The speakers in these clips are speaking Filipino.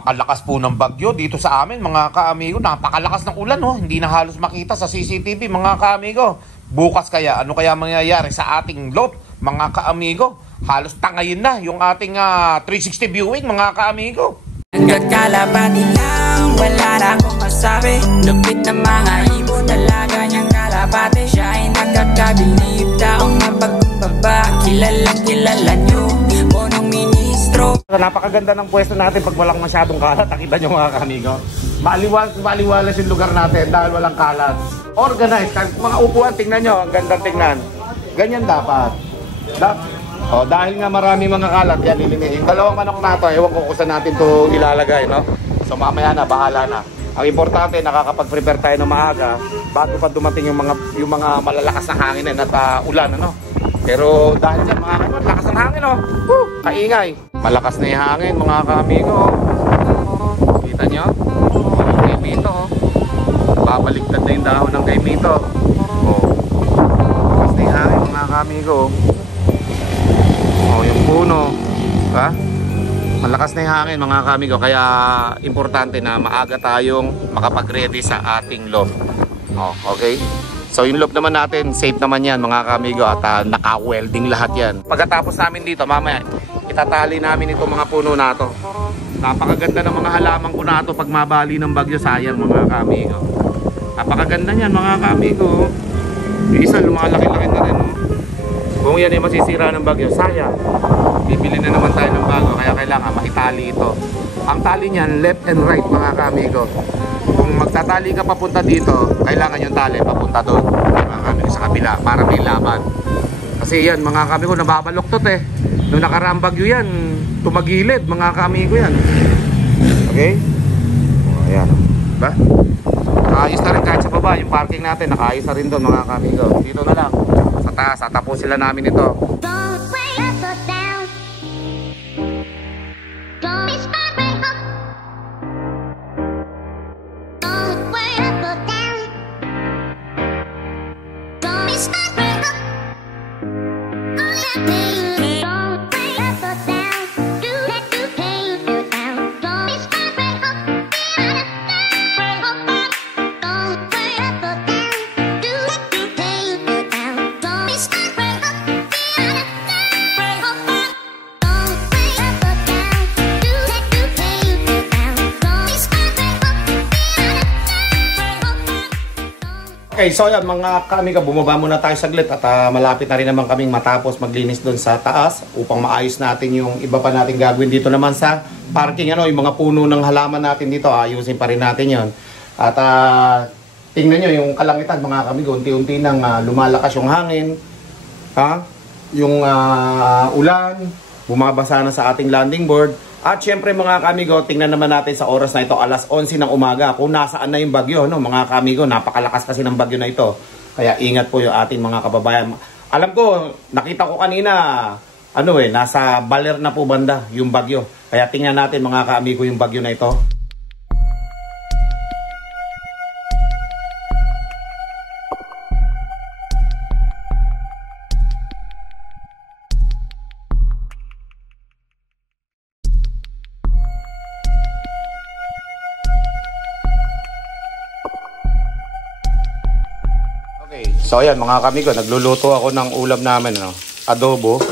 Napakalakas po ng bagyo dito sa amin mga kaamigo. Napakalakas ng ulan, oh. Hindi na halos makita sa CCTV mga kaamigo. Bukas kaya, ano kaya mangyayari sa ating lot mga kaamigo? Halos tangayin na yung ating 360 viewing mga kaamigo. Nagkakalapati lang, wala na akong masabi. Lupit na mga ibon, talaga niyang kalapati. Siya ay nagkakabilib, taong mapagkumbaba. Kilala niyo, punong ministro. Napakaganda ng pwesto natin pag walang masyadong kalat. Nakita nyo mga kamigo, maliwalas yung lugar natin dahil walang kalat. Organized, mga upuan, tingnan nyo, ang gandang tingnan. Ganyan dapat. Dahil nga marami mga kalat, yan lilinihin. Dalawang manok na ito, ewan ko kung saan natin ito ilalagay, no? So mamaya na, bahala na. Ang importante, nakakapag-prepare tayo ng maaga bago pa dumating yung mga malalakas na hangin at ulan, ano? Pero dahil dyan mga kamigo, lakas ng hangin, oh. Kaingay. Malakas na yung hangin mga kamigo. Kita nyo? Kay Mito, oh. Babaliktad na yung dahon ng kay Mito. Malakas na yung hangin mga kamigo. Yung puno, ha? Malakas na yung hangin mga kamigo, kaya importante na maaga tayong makapag-ready sa ating loft. Okay? So yung loft naman natin, safe naman yan mga kamigo, at naka-welding lahat yan. Pagkatapos namin dito, mamaya itatali namin itong mga puno na to. Napakaganda ng mga halaman ko na to pag mabali ng bagyo, sayang mga kamigo. Napakaganda niyan mga kamigo. Yung isa lumalaki-laki na rin, oh. Kung yan ay masisira ng bagyo, sayang. Bibili na naman tayo ng bago, kaya kailangan maitali ito. Ang tali niyan, left and right mga kamigo. Kung magtatali ka papunta dito, kailangan yung tali papunta doon mga kamigo, sa kabila, para may laban. Kasi yan mga kamigo, nababaloktot eh. Nung nakaraang bagyo yan, tumagilid mga kamigo yan. Okay? Ayan, diba? Nakaayos na rin kahit sa baba, yung parking natin, nakaayos na rin doon mga kamigo. Dito na lang sa taas, atapos sila namin ito. Okay, so yan mga kamigo, bumaba muna tayo saglit at malapit na rin naman kaming matapos maglinis doon sa taas upang maayos natin yung iba pa natin gagawin dito naman sa parking. Yung mga puno ng halaman natin dito, ayusin pa rin natin yon. At tingnan nyo yung kalangitan mga kamigo, unti-unti nang lumalakas yung hangin, yung ulan, bumabasa na sa ating landing board. At syempre mga kamigo, tingnan naman natin sa oras na ito, alas 11 ng umaga, kung nasaan na yung bagyo, no? Mga kamigo, napakalakas kasi ng bagyo na ito. Kaya ingat po yung ating mga kababayan. Alam ko, nakita ko kanina, nasa Baler na po banda yung bagyo. Kaya tingnan natin mga kamigo yung bagyo na ito. So ayan mga kamigo, nagluluto ako ng ulam namin, adobo,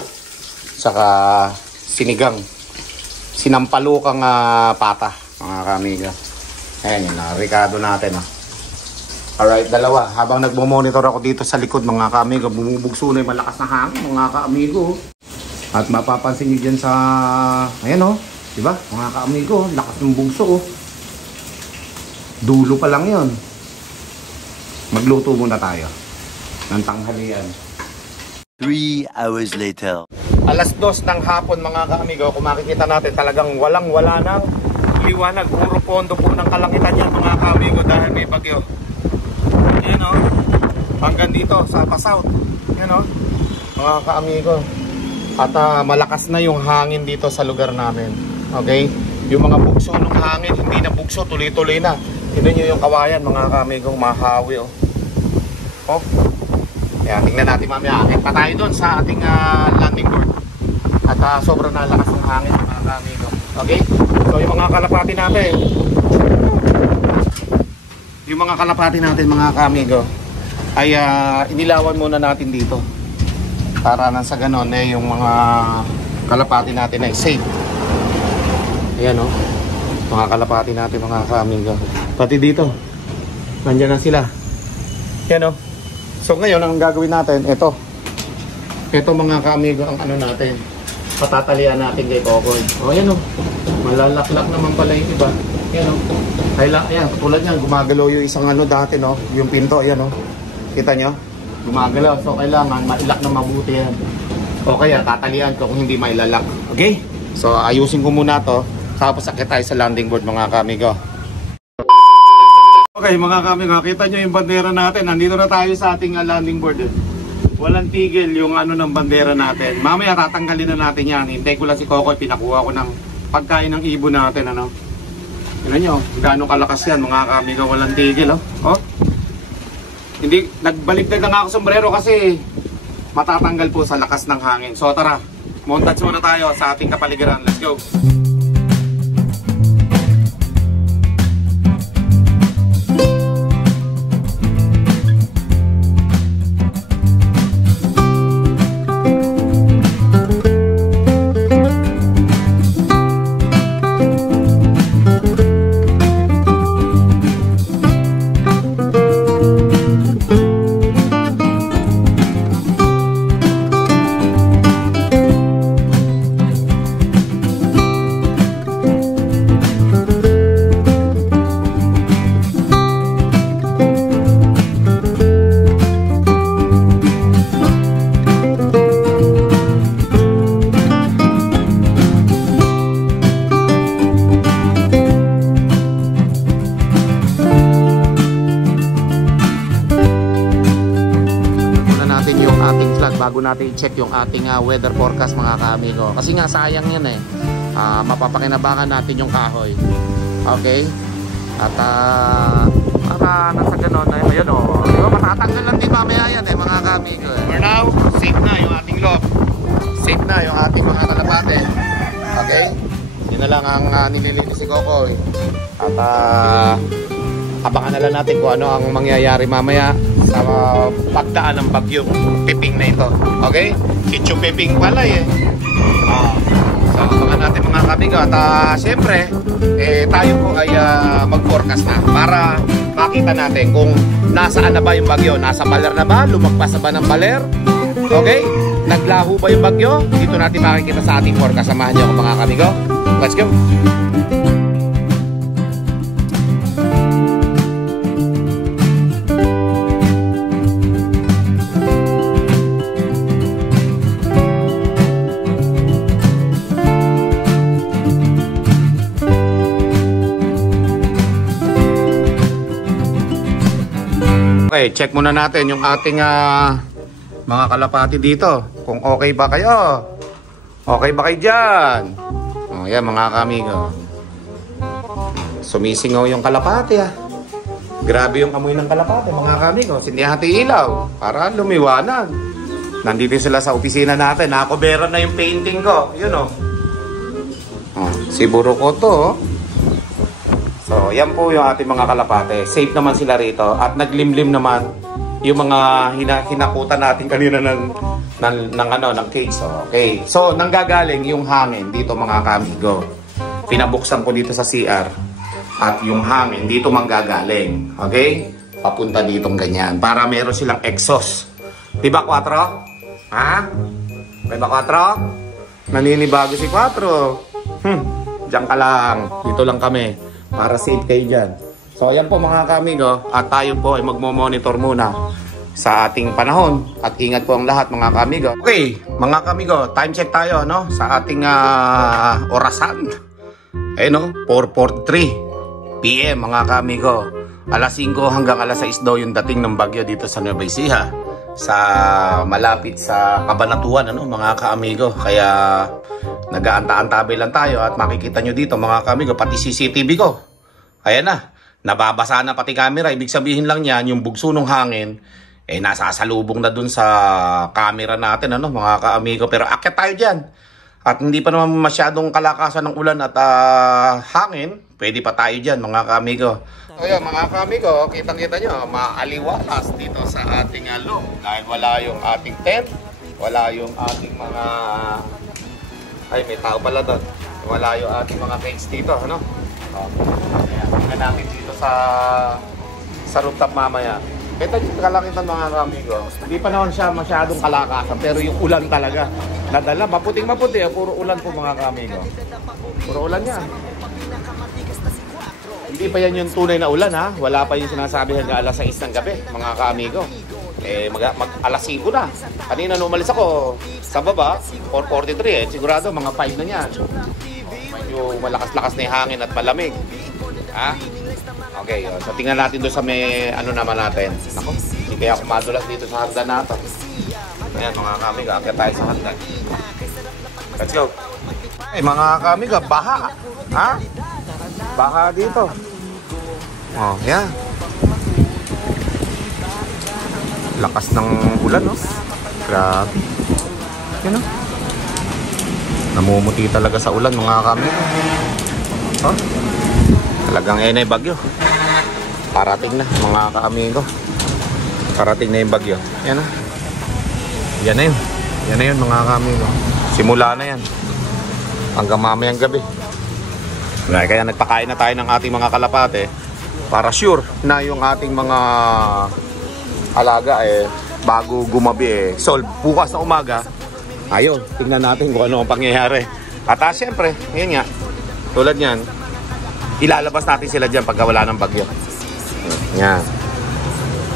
saka sinigang, sinampalukang pata mga kamigo. Ayan yung ricado natin. Alright, dalawa. Habang nagmo-monitor ako dito sa likod mga kamigo, bumubugso na yung malakas na hangin mga kamigo. At mapapansin nyo dyan sa, ayan diba mga kamigo, lakas ng bugso. Dulo pa lang yon. Magluto muna tayo ng tanghalian. 3 hours later. Alas 2 ng hapon mga kaamigo, kung makikita natin talagang walang-wala ng liwanag. Puro pondo po ng kalangitan yan mga kaamigo dahil may bagyo. Yan hanggang dito sa South. Yan mga kaamigo. At malakas na yung hangin dito sa lugar namin. Okay? Yung mga bugso ng hangin, hindi na bugso, tuloy-tuloy na. Tignan nyo yung kawayan mga kaamigo, mahawi Kaya tingnan natin mamaya. Akit pa tayo doon sa ating landing board. At sobrang nalakas ng hangin mga ka-amigo. Okay? So yung mga kalapati natin, mga ka-amigo, ay inilawan muna natin dito. Para nang sa ganon yung mga kalapati natin ay safe. Ayan o. Mga kalapati natin, mga ka-amigo. Pati dito. Nandiyan na sila. Ayan o. So ngayon, ang gagawin natin, ito mga ka-amigo, ang ano natin, patatalian natin kay Kokoy. O ayan o, malalaklak naman pala yung iba. Ayan o, ayan, tulad yan, gumagalaw yung isang ano dati, no? Yung pinto, ayan o, kita nyo? Gumagalaw, so kailangan mailak na mabuti yan. O kaya tatalian ko kung hindi mailalak. Okay? So ayusin ko muna to, tapos akit tayo sa landing board, mga ka-amigo. Okay, mga ka-amigo, kita nyo yung bandera natin. Nandito na tayo sa ating landing board. Walang tigil yung ano ng bandera natin. Mamaya tatanggalin na natin yan. Hintay ko lang si Kokoy, pinakuha ko ng pagkain ng ibon natin. Ano? Tignan nyo, gaano kalakas yan, mga ka-amigo. Walang tigil, oh. Oh. Hindi, nagbaligtad na nga ako sombrero kasi matatanggal po sa lakas ng hangin. So tara, montage muna tayo sa ating kapaligiran. Let's go! Bago natin i-check yung ating weather forecast, mga ka-amigo. Kasi nga sayang yan eh. Mapapakinabangan natin yung kahoy. Okay? At para nasa ganon ay ayun o. Diba matatanggal lang din mamaya yan eh, mga ka-amigo. For now, safe na yung ating loft. Safe na yung ating mga kalapate. Okay? Yun na lang ang nililinis si Kokoy. At abangan na lang natin kung ano ang mangyayari mamaya sa pagdaan ng bagyong Piping na ito. Okay? Kitcho Piping pala eh. So abangan natin, mga kamigo. At syempre, tayo po ay mag-forecast na para makita natin kung nasaan na ba yung bagyo. Nasa baler na ba? Lumagpas na ba ng baler? Okay? Naglaho ba yung bagyo? Dito natin makikita sa ating forecast. Samahan niyo ako, mga kamigo. Let's go! Okay, check muna natin yung ating mga kalapati dito. Kung okay ba kayo? Okay ba kayo dyan? O yan, mga kamigo. Sumisingaw yung kalapati Grabe yung amoy ng kalapati, mga kamigo. Sindihan natin ilaw para lumiwanag. Nandito sila sa opisina natin. Nakakobera na yung painting ko. Yun o. Siguro ko to. So, yan po yung ating mga kalapate. Safe naman sila rito. At naglimlim naman yung mga hinakutan natin kanina ng cage. Okay. So, nanggagaling yung hangin dito, mga kamigo. Pinabuksan ko dito sa CR. At yung hangin dito manggagaling. Okay? Papunta ditong ganyan. Para meron silang exhaust. Diba, 4? Ha? Diba, 4? Naninibago si 4. Diyan ka lang. Dito lang kami. Para safe kayo dyan. So ayan po, mga kamigo. At tayo po ay magmo-monitor muna sa ating panahon. At ingat po ang lahat, mga kamigo. Okay, mga kamigo, time check tayo, no? Sa ating orasan. No? 4:43 PM, mga kamigo. Alas 5 hanggang alas 6 daw yung dating ng bagyo dito sa Nueva Ecija. Sa malapit sa Cabanatuan, ano, mga kaamigo. Kaya nag-aanta-antabay lang tayo at makikita nyo dito, mga kaamigo, pati CCTV ko. Ayan na, nababasa na pati camera. Ibig sabihin lang yan, yung bugso ng hangin, nasasalubong na dun sa camera natin, ano, mga kaamigo. Pero akit tayo dyan. at hindi pa naman masyadong kalakasan ng ulan at hangin, pwede pa tayo dyan mga kamigo. So yan mga kamigo, kitang-kita nyo, maaliwalas dito sa ating loob dahil wala yung ating tent, wala yung ating mga... Ay, may tao pala doon. Wala yung ating mga cage dito, ano? Ayan, tingnan natin dito sa rooftop mamaya. Ito yung kalakitan mga kamigo. Hindi pa naman siya masyadong kalakasan, pero yung ulan talaga. Nadala, maputing-maputi, puro ulan po mga kamigo. Puro ulan yan. Hindi pa yan yung tunay na ulan ha. Wala pa yung sinasabi hanggang alas 6 ng gabi mga kamigo. Alas 5 na. Kanina nung umalis ako sa baba, 4:43 sigurado mga 5 na yan. Medyo malakas-lakas na yung hangin at malamig. Ha? Okay, so tingnan natin doon sa may ano naman natin. Ako, hindi kaya ako madulas dito sa hagdan natin. Ayan mga kamigo, akit tayo sa hagdan. Let's go. Ay mga kamigo, baha. Ha? Baha dito. Oh, yan. Lakas ng ulan, no? Grabe. Yan, no? Namumuti talaga sa ulan, mga kamigo. Oh? Talagang ay bagyo. Parating na, mga kamigo. Parating na yung bagyo. Yan, no? Yan na yun. Yan na yun, mga kamigo. Simula na yan. Hanggang mamayang gabi. Kaya nagpakain na tayo ng ating mga kalapate para sure na yung ating mga alaga bago gumabi solve. Bukas na umaga, ayun, tingnan natin kung ano ang pangyayari. At syempre, yun nga, tulad yan, ilalabas natin sila dyan pagka wala ng bagyo. Yan.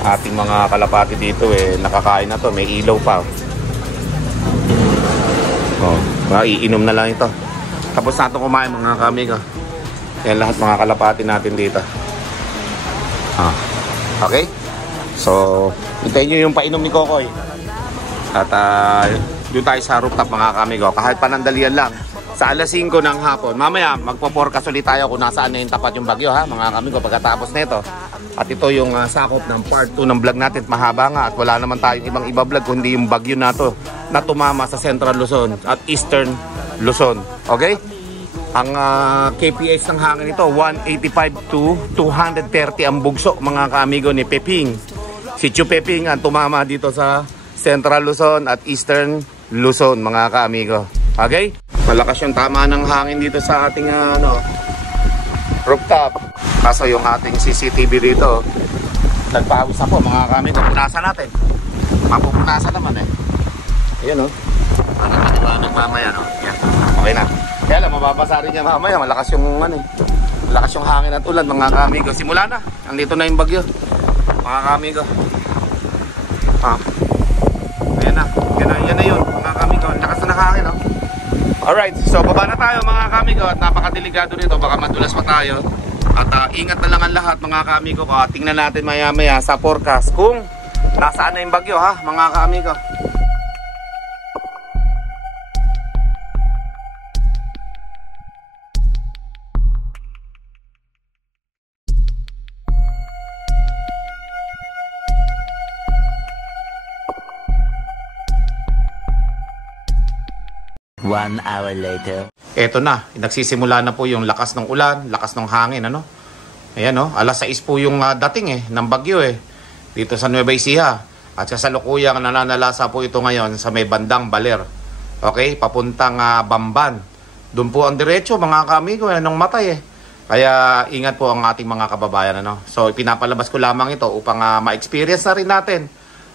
Ating mga kalapate dito nakakain na to, may ilaw pa. Iinom na lang ito. Tapos na itong kumain mga kamigo. Yan lahat mga kalapati natin dito. Okay? So, hintayin nyo yung painom ni Kokoy. At doon tayo sa rooftop mga kamigo. Kahit panandalian lang. Sa alas 5 ng hapon. Mamaya, magpo-forecast ulit tayo kung nasaan na yung tapat yung bagyo ha mga kamigo pagkatapos nito. At ito yung sakop ng part 2 ng vlog natin. Mahaba nga at wala naman tayong ibang iba vlog kundi yung bagyo na to na tumama sa Central Luzon at Eastern Luzon. Okay? Ang KPH ng hangin nito 185 to 230 ang bugso mga kaamigo ni Peping. Si Chu Peping ang tumama dito sa Central Luzon at Eastern Luzon mga kaamigo. Okay? Malakas yung tama ng hangin dito sa ating rooftop. Kaso yung ating CCTV dito nagpawis na po mga kaamigo. Punasan natin. Mapupunasan naman Ayan para maliwanag mamaya Yan. Okay na. Kaya lang, mababasa rin niya mamaya. Malakas yung malakas yung hangin at ulan mga kamigo. Simula na. Andito na yung bagyo. Mga kamigo. Ayan na. Yan na yun mga kamigo. Lakas na ng hangin Alright. So baba na tayo mga kamigo. At napakadelikado nito. Baka madulas pa tayo. At ingat na lang ang lahat mga kamigo ko. Tingnan natin maya maya sa forecast kung nasaan na yung bagyo mga kamigo. One hour later. Eto na, nagsisimula na po yung lakas ng ulan, lakas ng hangin, Ayan, alas 6 po yung dating ng bagyo dito sa Nueva Ecija. At sa salukuyang nananalasa po ito ngayon sa may bandang Baler. Okay, papuntang Bamban. Doon po ang diretso mga kamigo ng matay Kaya ingat po ang ating mga kababayan So pinapalabas ko lamang ito upang ma-experience na rin natin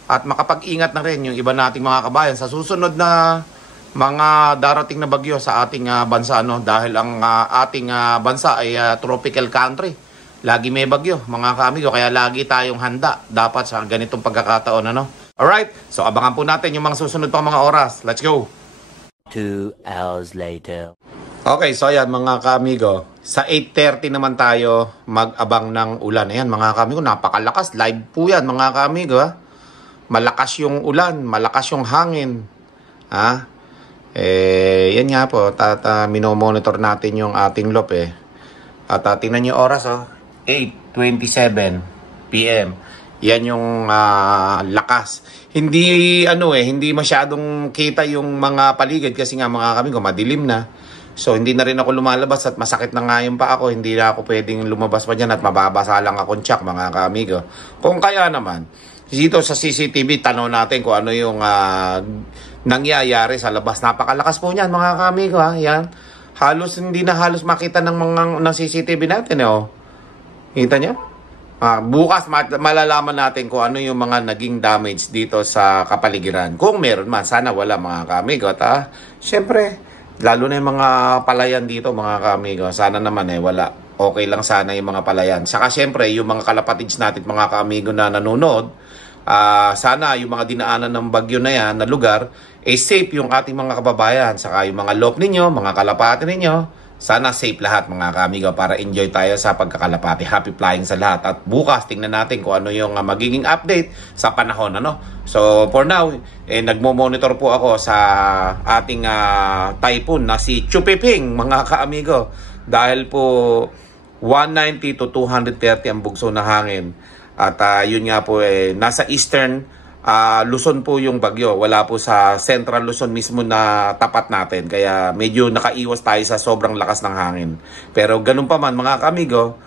at makapag-ingat na rin yung iba nating mga kabayan sa susunod na mga darating na bagyo sa ating bansa dahil ang ating bansa ay tropical country. Lagi may bagyo mga kaamigo kaya lagi tayong handa dapat sa ganitong pagkakataon Alright, so abangan po natin yung mga susunod pang mga oras. Let's go! 2 hours later. Okay, so ayan mga kaamigo, sa 8:30 naman tayo mag-abang ng ulan. Ayan mga kaamigo, napakalakas. Live po yan mga kaamigo Malakas yung ulan, malakas yung hangin. Yan nga po, minomonitor natin yung ating loop At tingnan nyo oras 8:27 PM. Yan yung lakas. Hindi masyadong kita yung mga paligid kasi nga mga kami ko madilim na. So hindi na rin ako lumalabas at masakit na nga yung pa ako. Hindi na ako pwedeng lumabas pa dyan at mababasa lang akong tiyak mga kamigo. Kung kaya naman, dito sa CCTV, tanong natin kung ano yung nangyayari sa labas. Napakalakas po niyan mga kamigo ha. Yan. Hindi na halos makita ng CCTV natin. Kita niyo? Bukas malalaman natin kung ano yung mga naging damage dito sa kapaligiran. Kung meron man, sana wala mga kamigo. At syempre, lalo na yung mga palayan dito mga kamigo. Sana naman wala. Okay lang sana yung mga palayan. Saka syempre, yung mga kalapatids natin mga kamigo na nanonood, sana yung mga dinaanan ng bagyo na yan na lugar, safe yung ating mga kababayan. Saka yung mga lop ninyo, mga kalapati ninyo, sana safe lahat mga kamigo para enjoy tayo sa pagkakalapati. Happy flying sa lahat. At bukas tingnan natin kung ano yung magiging update sa panahon. So for now, nagmo-monitor po ako sa ating typhoon na si Chupiping mga kaamigo. Dahil po 190 to 230 ang bugso na hangin. At yun nga po nasa eastern Luzon po yung bagyo. Wala po sa Central Luzon mismo na tapat natin. Kaya medyo nakaiwas tayo sa sobrang lakas ng hangin. Pero ganun pa man mga kamigo,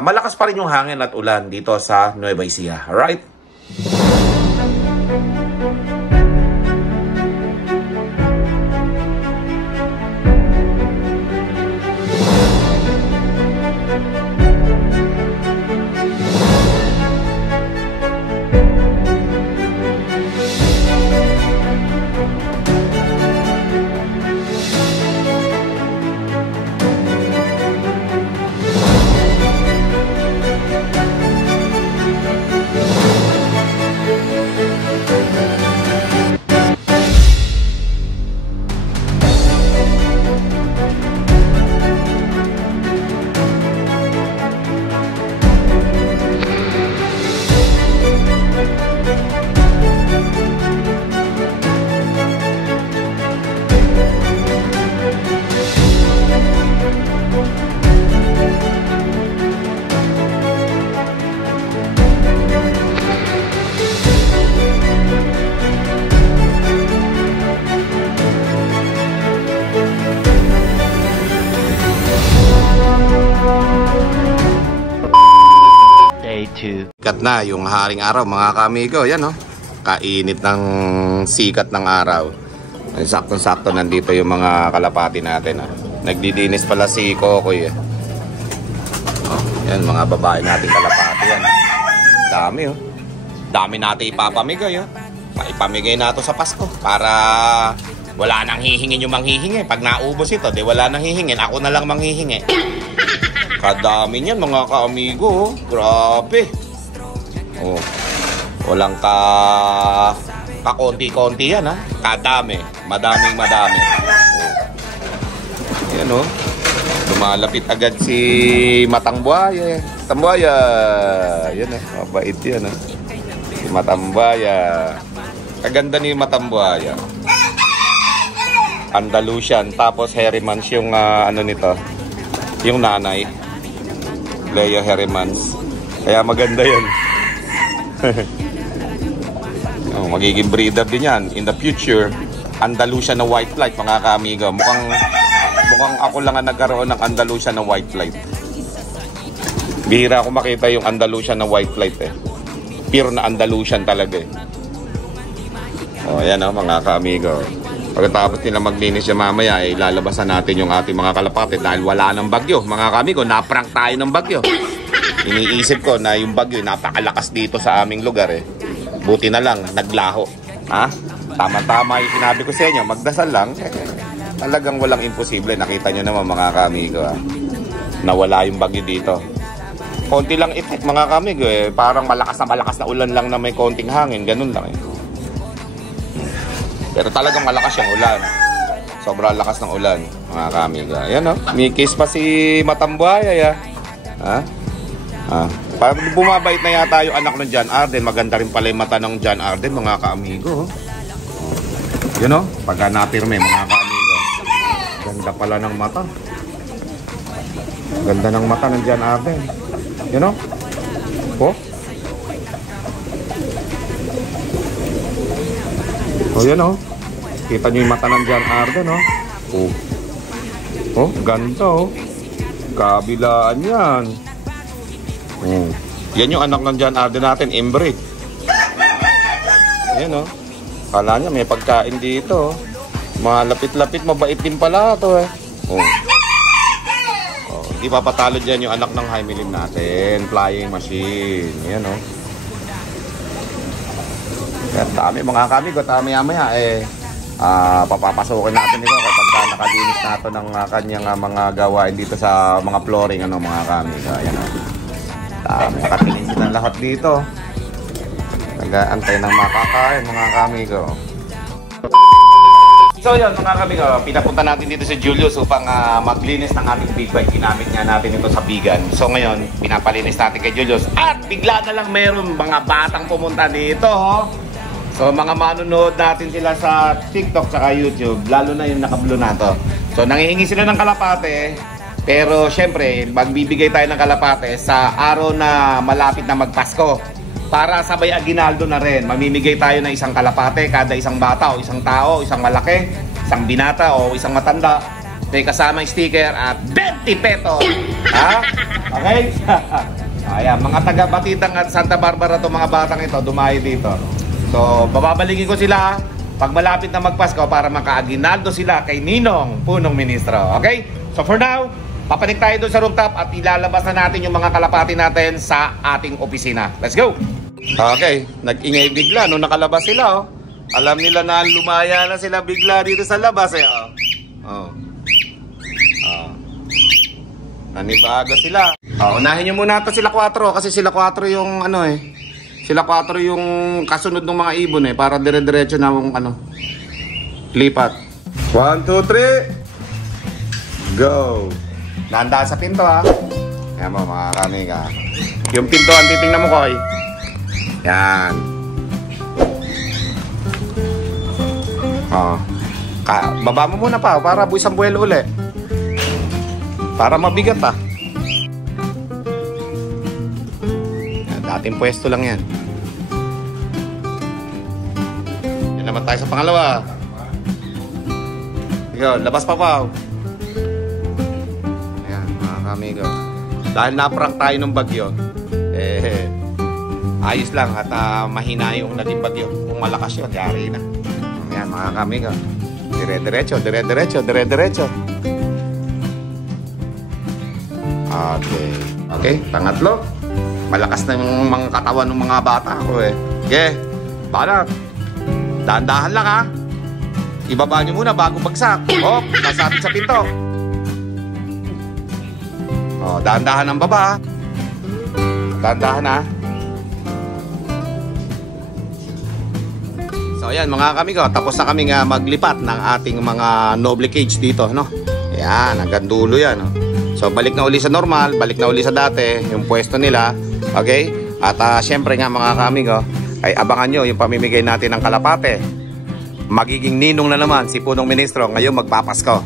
malakas pa rin yung hangin at ulan dito sa Nueva Ecija. Alright? Sikat na yung haring araw mga kamigo. Yan kainit ng sikat ng araw. Saktong-sakto nandito yung mga kalapati natin. Nagdidinis pala si Kokoy. Yan mga babae natin kalapati yan. Dami Dami natin ipapamigay Ipamigay na ito sa Pasko para wala nang hihingin yung manghihingi. Pag naubos ito, wala nang hihingin. Ako na lang manghihingi. Kadami niyan mga kaamigo. Grabe. Walang kakonti-konti yan Kadami. Madaming. Yan lumalapit agad si Matang Buhaya. Matangbuhaya. Yan mabait yan si Matangbuhaya. Kaganda ni Matangbuhaya. Andalusian. Tapos Herrimans yung nito. Yung nanay. Leo Herrimans. Kaya maganda yan. Magiging breeder din yan in the future. Andalusian na white flight mga kaamigo. Mukhang ako lang ang nagkaroon ng Andalusian na white flight. Bihira ako makita yung Andalusian na white flight Pure na Andalusian talaga yan mga kaamigo. Pagkatapos nila maglinis siya mamaya lalabasan natin yung ating mga kalapati dahil wala ng bagyo mga kaamigo. Naprank tayo ng bagyo. Iniisip ko na yung bagyo napakalakas dito sa aming lugar Buti na lang naglaho. Tama-tama yung sinabi ko sa inyo. Magdasal lang. Talagang walang imposible. Nakita nyo naman mga kamigo nawala yung bagyo dito. Konti lang effect mga kamigo Parang malakas na ulan lang na may konting hangin. Ganun lang Pero talagang malakas yung ulan. Sobrang lakas ng ulan mga kamigo. Ayan may case pa si Matangbuhaya Pag bumabait na yata yung anak ng John Arden, maganda rin pala yung mata ng John Arden mga kaamigo. Yun pagka napirme mga kaamigo. Ganda pala ng mata. Ganda ng mata ng John Arden. Yun O yan o. Kita nyo yung mata ng John Arden o. Oh, ganda o. Kabilaan yan. Yan yung anak ng John Arden natin, inbreed. Ayan o. Kala niya may pagkain dito. Malapit-lapit, mabait din pala ito eh. Hindi papatalo dyan yung anak ng Hymilin natin. Flying machine. Ayan o. Yan, dami mga kamigo. Maya papapasukin natin ito kapag nakalinis nato ng kanyang mga gawain dito sa mga flooring mga kamigo. Ayan o. Nakatingin sila lahat dito. Nag-aantay ng makakain mga kamigo. So yun mga kamigo, pinapunta natin dito si Julius upang maglinis ng ating big bike. Ginamit niya natin ito sa bigan. So ngayon, pinapalinis natin kay Julius. At bigla na lang meron mga batang pumunta dito. So mga manonood natin sila sa TikTok saka YouTube, lalo na yung naka-blue na to. So nangihingi sila ng kalapate. Pero syempre, magbibigay tayo ng kalapate sa araw na malapit na magpasko. Para sabay aginaldo na rin. Mamimigay tayo ng isang kalapate kada isang bata o isang tao, isang malaki, isang binata o isang matanda. May kasamang sticker at 20 pesos. Ha? Okay? Ayan, mga taga-Batitang at Santa Barbara to mga batang ito, dumayo dito. So, bababalingin ko sila pag malapit na magpasko para makaaginaldo sila kay Ninong Punong Ministro. Okay? So for now, papanik tayo doon sa rooftop at ilalabas na natin yung mga kalapati natin sa ating opisina. Let's go! Okay, nag-ingay bigla nung nakalabas sila. Alam nila na lumaya na sila bigla dito sa labas Nanibago sila. Unahin nyo muna ito sila 4 kasi sila 4 yung sila 4 yung kasunod ng mga ibon para dire-diretso na lipat. 1, 2, 3 go! Nanda sa pinto Ayan mo mga kamiga. Yung pintuan titingnan mo Koy. Yan. Baba mo muna pa para buwisang buwelo uli. Para mabigat Dating pwesto lang yan. Yan naman tayo sa pangalawa. Ikaw, labas pa pa. Ayan mga kamigo. Dahil naprank tayo ng bagyo ayos lang at mahina yung naging bagyo. Kung malakas yun, yari na. Ayan mga kamigo. Dire-diretso, dire-diretso, dire-diretso. Okay, pangatlo. Malakas na yung mga katawan ng mga bata ko Okay, banat. Dahan-dahan lang Ibaba nyo muna bago bagsak. Nasabit sa pinto. Dahan-dahan ang baba. Dahan-dahan So ayan mga kamigo, tapos na kami maglipat ng ating mga noble cage dito, Ayan, hanggang dulo yan, So balik na uli sa normal, balik na uli sa dati, yung pwesto nila. Okay? At syempre mga kamigo, ay abangan nyo yung pamimigay natin ng kalapate. Magiging ninong na naman si Punong Ministro ngayon magpapasko.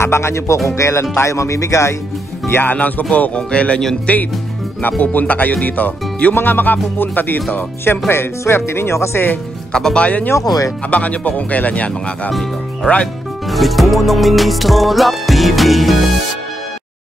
Abangan nyo po kung kailan tayo mamimigay. I-announce ko po kung kailan yung date na pupunta kayo dito. Yung mga makapupunta dito, syempre, swerte ninyo kasi kababayan nyo ako Abangan nyo po kung kailan yan mga kamigo. Alright? With Punong Ministro, Love TV.